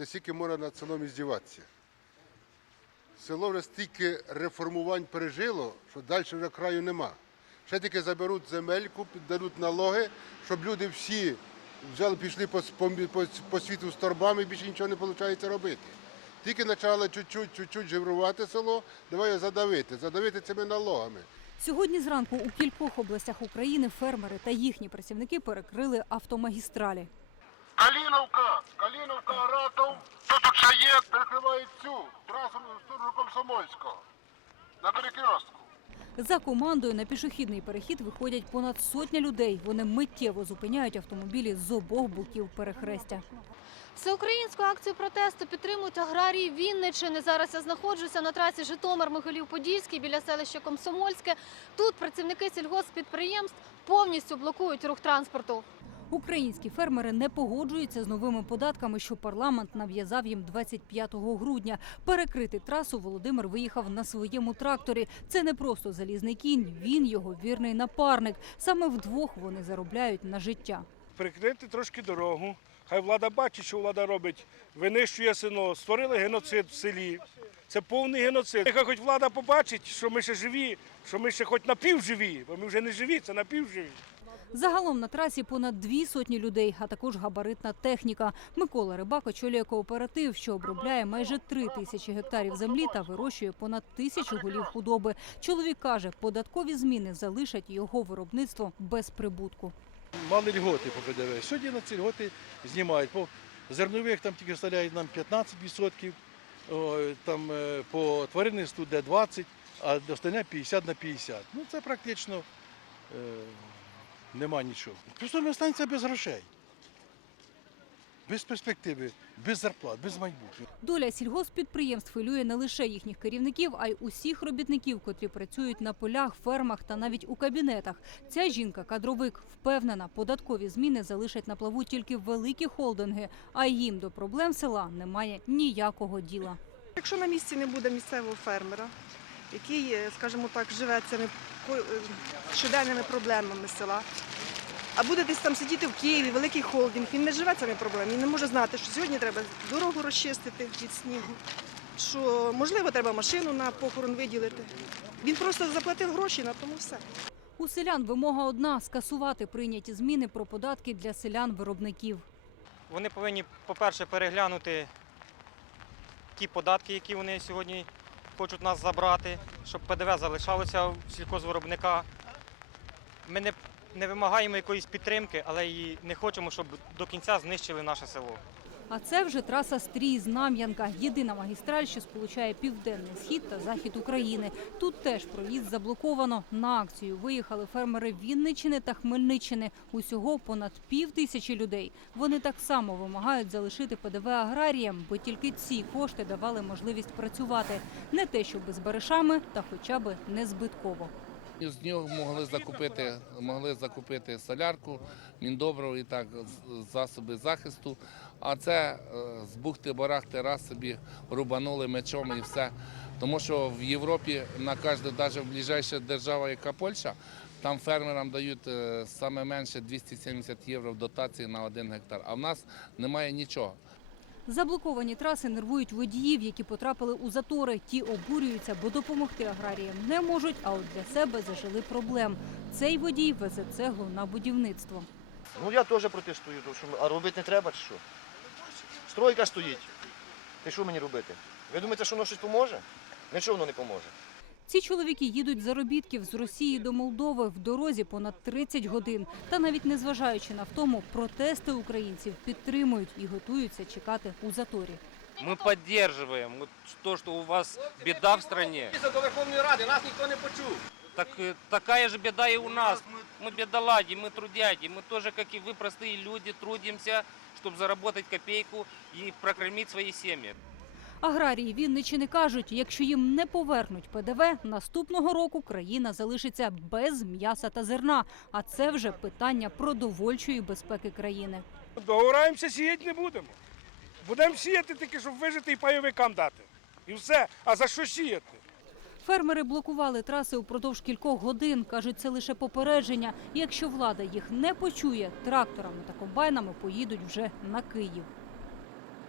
це скільки можна над селом іздіватися. Село вже стільки реформувань пережило, що далі вже краю нема. Ще тільки заберуть земельку, піддадуть налоги, щоб люди всі взяли, пішли по, по, по, світу з торбами, більше нічого не виходить робити. Тільки почали чуть-чуть, чуть-чуть жеврувати село, давай задавити, задавити цими налогами. Сьогодні зранку у кількох областях України фермери та їхні працівники перекрили автомагістралі. Каліновка, Каліновка, Аратов, тут ще є, перекривають цю трасу в сторону Комсомольського на перекрестку. За командою на пішохідний перехід виходять понад сотня людей. Вони миттєво зупиняють автомобілі з обох боків перехрестя. Всеукраїнську акцію протесту підтримують аграрії Вінничини. Зараз я знаходжуся на трасі Житомир-Могилів-Подільський біля селища Комсомольське. Тут працівники сільгосппідприємств повністю блокують рух транспорту. Українські фермери не погоджуються з новими податками, що парламент нав'язав їм 25 грудня. Перекрити трасу Володимир виїхав на своєму тракторі. Це не просто залізний кінь, він його вірний напарник. Саме вдвох вони заробляють на життя. прикрити трошки дорогу. Хай влада бачить, що влада робить, винищує село, створили геноцид в селі. Це повний геноцид. Нехай хоч влада побачить, що ми ще живі, що ми ще хоч напівживі, бо ми вже не живі, це напівживі. Загалом на трасі понад дві сотні людей, а також габаритна техніка. Микола Рибак очолює кооператив, що обробляє майже три тисячі гектарів землі та вирощує понад тисячу голів худоби. Чоловік каже, податкові зміни залишать його виробництво без прибутку. мали льготи по ПДВ. Сьогодні на ці льготи знімають. По зернових там тільки вставляють нам 15%, там е, по тваринництву де 20%, а остальне 50 на 50. Ну це практично е, нема нічого. Просто ми останемося без грошей. Без перспективи, без зарплат, без майбутнього. Доля сільгосппідприємств хвилює не лише їхніх керівників, а й усіх робітників, котрі працюють на полях, фермах та навіть у кабінетах. Ця жінка, кадровик, впевнена, податкові зміни залишать на плаву тільки великі холдинги, а їм до проблем села немає ніякого діла. Якщо на місці не буде місцевого фермера, який, е, скажімо так, живе цими е, щоденними проблемами села, а буде десь там сидіти в Києві, великий холдинг, він не живе цими проблемами, він не може знати, що сьогодні треба дорогу розчистити від снігу, що можливо треба машину на похорон виділити. Він просто заплатив гроші на тому все. У селян вимога одна скасувати прийняті зміни про податки для селян-виробників. Вони повинні, по-перше, переглянути ті податки, які вони сьогодні хочуть нас забрати, щоб ПДВ залишалося в сільхозвиробника. Ми не, не вимагаємо якоїсь підтримки, але і не хочемо, щоб до кінця знищили наше село. А це вже траса Стрій Знам'янка, єдина магістраль, що сполучає південний схід та захід України. Тут теж проїзд заблоковано. На акцію виїхали фермери Вінничини та Хмельниччини. Усього понад пів тисячі людей. Вони так само вимагають залишити ПДВ аграріям, бо тільки ці кошти давали можливість працювати. Не те, щоб з баришами, та хоча б не збитково. З нього могли закупити, могли закупити солярку, міндобрив і так засоби захисту. А це е, з бухти-барахти раз собі рубанули мечом і все. Тому що в Європі на кожну, навіть в ближайша держава, яка Польща, там фермерам дають е, саме менше 270 євро дотації на один гектар. А в нас немає нічого. Заблоковані траси нервують водіїв, які потрапили у затори. Ті обурюються, бо допомогти аграріям не можуть, а от для себе зажили проблем. Цей водій везе цеглу на будівництво. Ну я теж протестую, тому що а робити не треба чи що? Стройка стоїть. І що мені робити? Ви думаєте, що воно щось поможе? Нічого воно не поможе. Ці чоловіки їдуть з заробітків з Росії до Молдови в дорозі понад 30 годин. Та навіть незважаючи на втому, протести українців підтримують і готуються чекати у заторі. Мы поддерживаем вот то, что у вас беда в стране. До Верховної Ради нас ніхто не почув. Так, э, такая же беда и у нас. Мы бедолаги, мы трудяги. Мы тоже, как и вы, простые люди, трудимся, чтобы заработать копейку и прокормить свои семьи. Аграрії Вінничини кажуть, якщо їм не повернуть ПДВ, наступного року країна залишиться без м'яса та зерна. А це вже питання продовольчої безпеки країни. Догораємося, сіяти не будемо. Будемо сіяти тільки, щоб вижити і пайовикам дати. І все. А за що сіяти? Фермери блокували траси упродовж кількох годин. кажуть, це лише попередження. Якщо влада їх не почує, тракторами та комбайнами поїдуть вже на Київ.